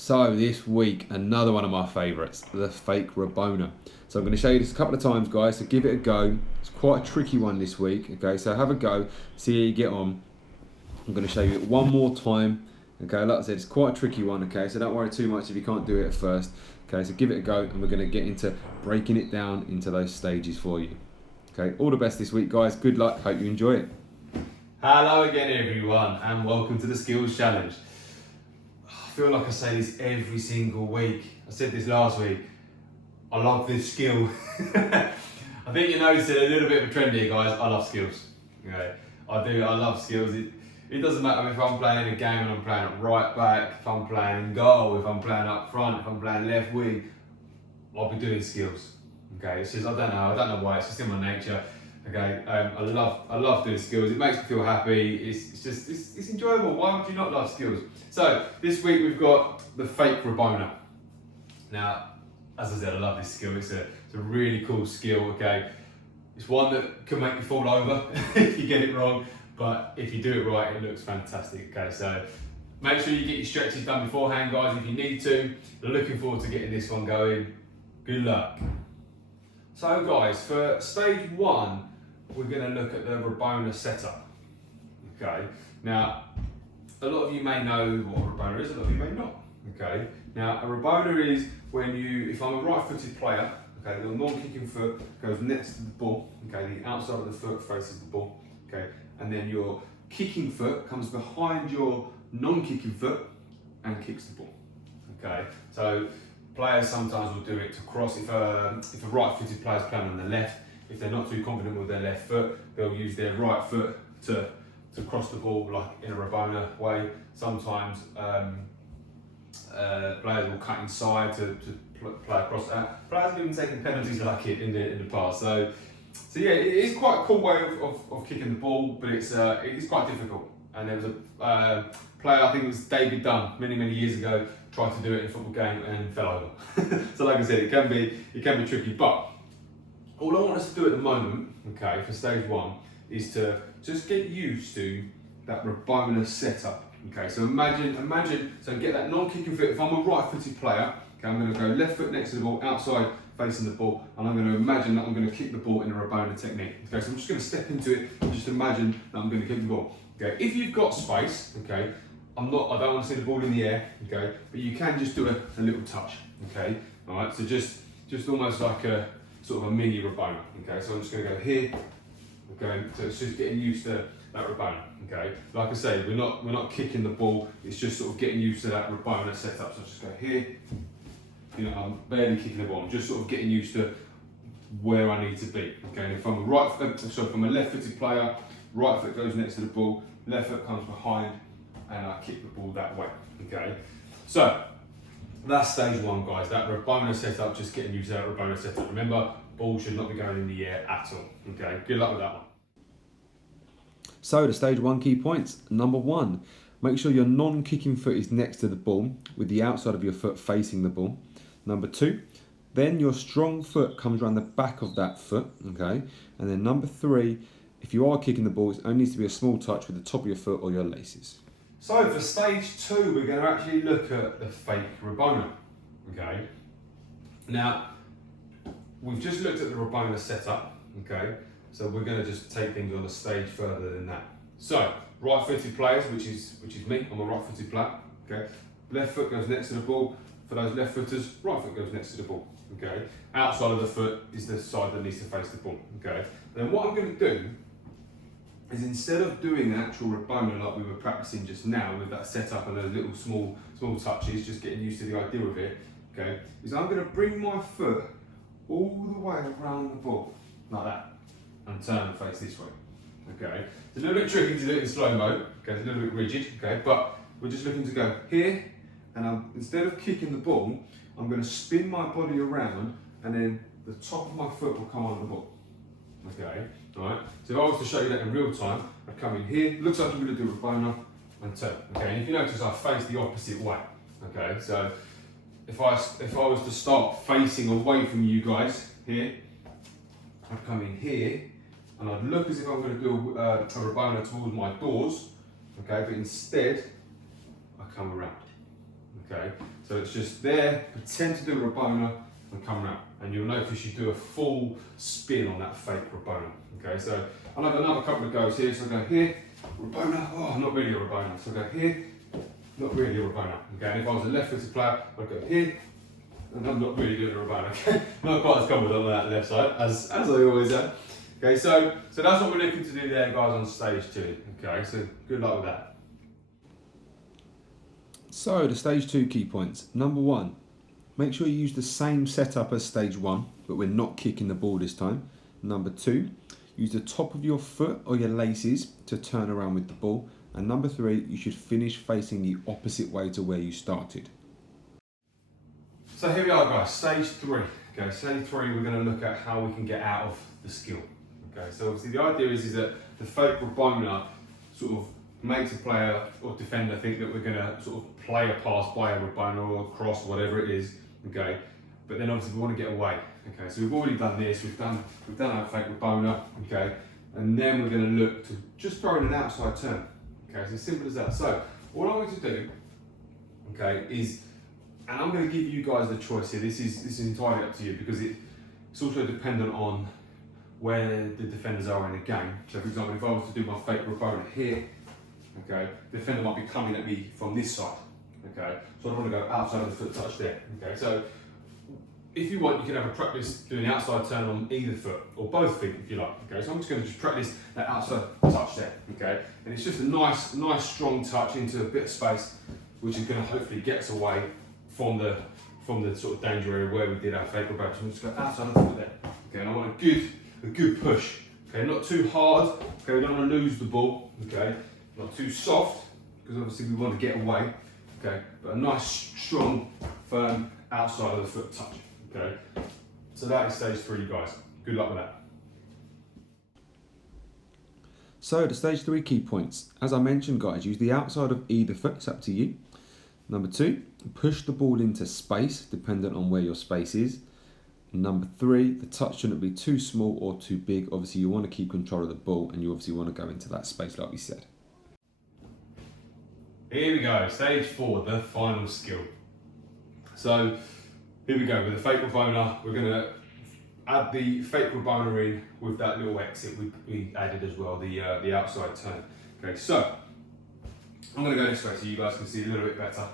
So this week, another one of my favourites, the fake Rabona. So I'm going to show you this a couple of times, guys, so give it a go. It's quite a tricky one this week, okay, so have a go, see how you get on. I'm going to show you it one more time, okay, like I said, it's quite a tricky one, okay, so don't worry too much if you can't do it at first, okay, so give it a go, and we're going to get into breaking it down into those stages for you. Okay, all the best this week, guys, good luck, hope you enjoy it. Hello again everyone, and welcome to the Skills Challenge. I feel like I say this every single week. I said this last week. I love this skill. I think you noticed it a little bit of a trend here, guys. I love skills. Okay, I do. I love skills. It doesn't matter if I'm playing a game and I'm playing at right back, if I'm playing in goal, if I'm playing up front, if I'm playing left wing. I'll be doing skills. Okay, it's just I don't know why. It's just in my nature. Okay, I love doing skills. It makes me feel happy. It's enjoyable. Why would you not love skills? So this week we've got the fake Rabona. Now, as I said, I love this skill. It's a really cool skill. Okay, it's one that can make you fall over if you get it wrong, but if you do it right, it looks fantastic. Okay, so make sure you get your stretches done beforehand, guys, if you need to. I'm looking forward to getting this one going. Good luck. So, guys, for stage one, we're going to look at the Rabona setup. Okay, now a lot of you may know what a Rabona is, a lot of you may not. Okay, now a Rabona is when if I'm a right-footed player, okay, the non-kicking foot goes next to the ball, okay, the outside of the foot faces the ball, okay, and then your kicking foot comes behind your non-kicking foot and kicks the ball. Okay, so players sometimes will do it to cross. If a right-footed player is playing on the left, if they're not too confident with their left foot, they'll use their right foot to cross the ball, like in a Rabona way. Sometimes players will cut inside to play across that. Players have even taken penalties like it in the past. So yeah, it is quite a cool way of kicking the ball, but it is quite difficult. And there was a player, I think it was David Dunn, many years ago, tried to do it in a football game and fell over. So like I said, it can be tricky, but all I want us to do at the moment, okay, for stage one, is to just get used to that Rabona setup. Okay, so imagine, so get that non-kicking foot. If I'm a right-footed player, okay, I'm going to go left foot next to the ball, outside facing the ball, and I'm going to imagine that I'm going to kick the ball in a Rabona technique. Okay, so I'm just going to step into it and just imagine that I'm going to kick the ball. Okay, if you've got space, okay, I don't want to see the ball in the air, okay, but you can just do a little touch, okay, all right, so just almost like a sort of a mini Rabona, okay, so I'm just going to go here, okay, so it's just getting used to that Rabona, okay, like I say, we're not kicking the ball, it's just sort of getting used to that Rabona setup, so I'll just go here, you know, I'm barely kicking the ball, I'm just sort of getting used to where I need to be, okay, and if I'm a left-footed player, right foot goes next to the ball, left foot comes behind, and I kick the ball that way, okay, so that's stage one, guys, that Rabona setup, just getting used to that Rabona setup. Remember, ball should not be going in the air at all. Okay, good luck with that one. So the stage one key points. Number one, make sure your non-kicking foot is next to the ball with the outside of your foot facing the ball. Number two, then your strong foot comes around the back of that foot, okay? And then number three, if you are kicking the ball, it only needs to be a small touch with the top of your foot or your laces. So for stage two, we're going to actually look at the fake Rabona, okay? Now, we've just looked at the Rabona setup, okay? So we're going to just take things on a stage further than that. So, right-footed players, which is me, I'm a right-footed player, okay? Left foot goes next to the ball. For those left footers, right foot goes next to the ball, okay? Outside of the foot is the side that needs to face the ball, okay? Then what I'm going to do is, instead of doing an actual Rabona like we were practicing just now with that setup and those little small touches, just getting used to the idea of it, okay, is I'm going to bring my foot all the way around the ball, like that, and turn and face this way, okay? It's a little bit tricky to do it in slow mo, okay, it's a little bit rigid, okay, but we're just looking to go here, and instead of kicking the ball, I'm going to spin my body around, and then the top of my foot will come on the ball. Okay, alright, so if I was to show you that in real time, I'd come in here, looks like I'm going to do a Rabona and turn, okay, and if you notice I face the opposite way, okay, so if I was to start facing away from you guys here, I'd come in here and I'd look as if I'm going to do a Rabona towards my doors, okay, but instead I come around, okay? So it's just there, pretend to do a Rabona and come round. And you'll notice you do a full spin on that fake Rabona, okay? So I'll have another couple of goes here. So I go here, Rabona, oh, not really a Rabona. So I go here, not really a Rabona, okay? And if I was a left-footed player, I'd go here, and I'm not really doing a Rabona, okay? Not quite as confident on that left side, as I always am. Okay, so that's what we're looking to do there, guys, on stage 2, okay? So good luck with that. So the stage 2 key points. Number 1, make sure you use the same setup as stage 1, but we're not kicking the ball this time. Number 2, use the top of your foot or your laces to turn around with the ball. And number 3, you should finish facing the opposite way to where you started. So here we are, guys, stage 3. Okay, stage 3, we're going to look at how we can get out of the skill. Okay, so obviously the idea is that the fake Rabona sort of makes a player or defender think that we're going to sort of play a pass by a Rabona or a cross, whatever it is. Okay, but then obviously we want to get away. Okay, so we've already done this. We've done our fake Rabona. Okay, and then we're going to look to just throw in an outside turn. Okay, it's as simple as that. So what I'm going to do, okay, is, and I'm going to give you guys the choice here. This is entirely up to you because it's also dependent on where the defenders are in the game. So for example, if I was to do my fake Rabona here, okay, the defender might be coming at me from this side, okay? So I don't want to go outside of the foot touch there, okay? So if you want, you can have a practice doing the outside turn on either foot, or both feet if you like, okay? So I'm just going to just practice that outside touch there, okay? And it's just a nice strong touch into a bit of space, which is going to hopefully get us away from the sort of danger area where we did our fake Rabona. So I'm just going to go outside of the foot there, okay? And I want a good push, okay? Not too hard, okay? We don't want to lose the ball, okay? Not too soft, because obviously we want to get away, okay? But a nice, strong, firm outside of the foot touch, okay? So that is stage 3, guys. Good luck with that. So the stage 3 key points. As I mentioned, guys, use the outside of either foot. It's up to you. Number 2, push the ball into space, dependent on where your space is. Number 3, the touch shouldn't be too small or too big. Obviously, you want to keep control of the ball, and you obviously want to go into that space like we said. Here we go, stage 4, the final skill. So here we go, with the fake Rabona, we're going to add the fake Rabona in with that little exit we added as well, the outside turn. Okay, so I'm going to go this way so you guys can see a little bit better.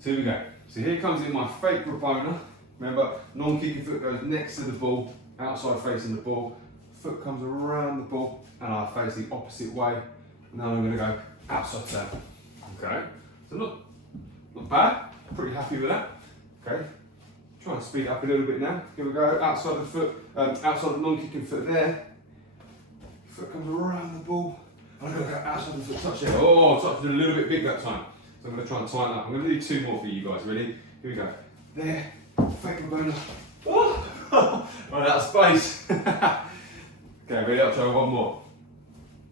So here we go. So here comes in my fake Rabona. Remember, non-kicking foot goes next to the ball, outside facing the ball. Foot comes around the ball and I face the opposite way. Now I'm going to go outside turn. Okay, so not bad. Pretty happy with that. Okay, try and speed it up a little bit now. Here we go, outside the foot, outside the non-kicking foot there. Foot comes around the ball. I'm going to go outside the foot touch there. Oh, touched it a little bit big that time. So I'm going to try and tighten up. I'm going to do 2 more for you guys. Ready? Here we go. There. Fake Rabona. Oh! Run out of space. Okay, ready? I'll try 1 more.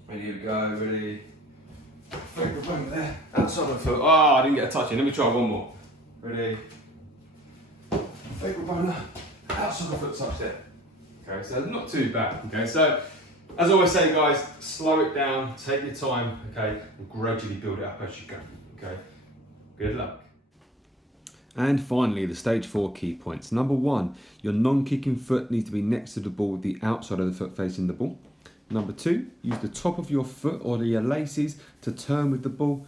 Ready? Here we go. Ready? Fake Rabona there. Outside the foot. Oh, I didn't get a touch in. Let me try 1 more. Ready? Fake Rabona. Outside the foot touch there. Okay, so not too bad. Okay, so as I always say, guys, slow it down, take your time, okay, and gradually build it up as you go. Okay, good luck. And finally, the stage 4 key points. Number 1, your non-kicking foot needs to be next to the ball with the outside of the foot facing the ball. Number 2, use the top of your foot or your laces to turn with the ball.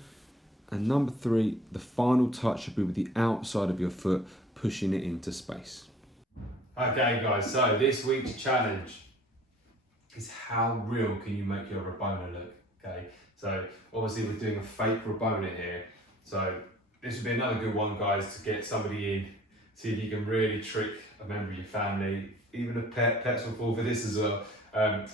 And number 3, the final touch should be with the outside of your foot, pushing it into space. Okay, guys, so this week's challenge is how real can you make your Rabona look, okay? So obviously we're doing a fake Rabona here. So this would be another good one, guys, to get somebody in, see if you can really trick a member of your family, even a pet. Pets will fall for this as well,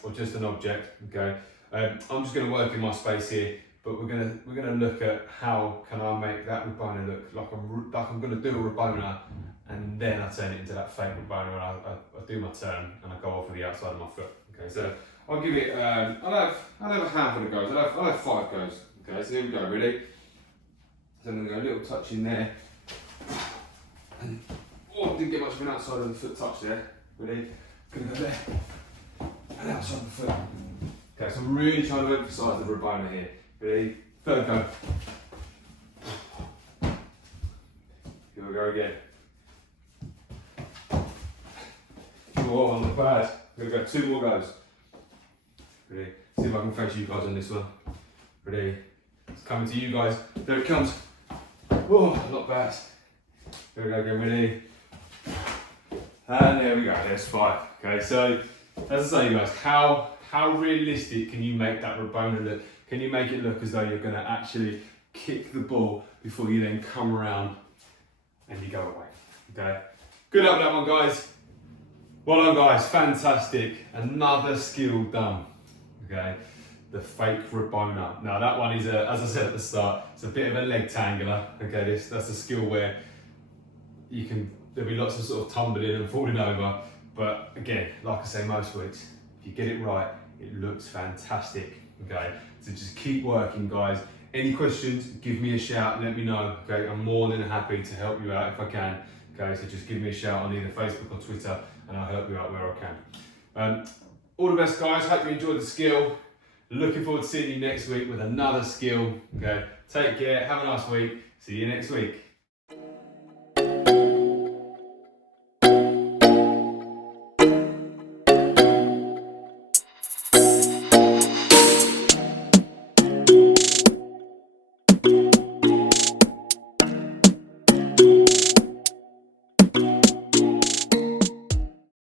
or just an object. Okay, I'm just going to work in my space here, but we're gonna look at how can I make that Rabona look like I'm going to do a Rabona, and then I turn it into that fake Rabona, and I do my turn and I go off with the outside of my foot. Okay, so I'll give it. I'll have a handful of goes. I'll have 5 goes. Okay, so here we go. Ready? So I'm going to go a little touch in there. And, oh, didn't get much of an outside of the foot touch there. Ready? Going to go there. And outside the foot. Okay, so I'm really trying to emphasise the Rabona here. Ready? 3rd go. Here we go again. Oh, not bad. We're gonna go 2 more goes. Ready? See if I can face you guys on this one. Ready? It's coming to you guys. There it comes. Oh, not bad. Here we go again. Ready? And there we go. There's 5. Okay, so as I say, guys, how realistic can you make that Rabona look? Can you make it look as though you're going to actually kick the ball before you then come around and you go away? Okay. Good luck with that one, guys. Well done, guys. Fantastic. Another skill done. Okay. The fake Rabona. Now that one is, as I said at the start, it's a bit of a leg tangler. Okay, that's a skill where there'll be lots of sort of tumbling and falling over. But again, like I say most weeks, if you get it right, it looks fantastic. Okay, so just keep working, guys. Any questions, give me a shout, let me know. Okay, I'm more than happy to help you out if I can. Okay, so just give me a shout on either Facebook or Twitter, and I'll help you out where I can. All the best, guys. Hope you enjoyed the skill. Looking forward to seeing you next week with another skill. Okay, take care, have a nice week. See you next week.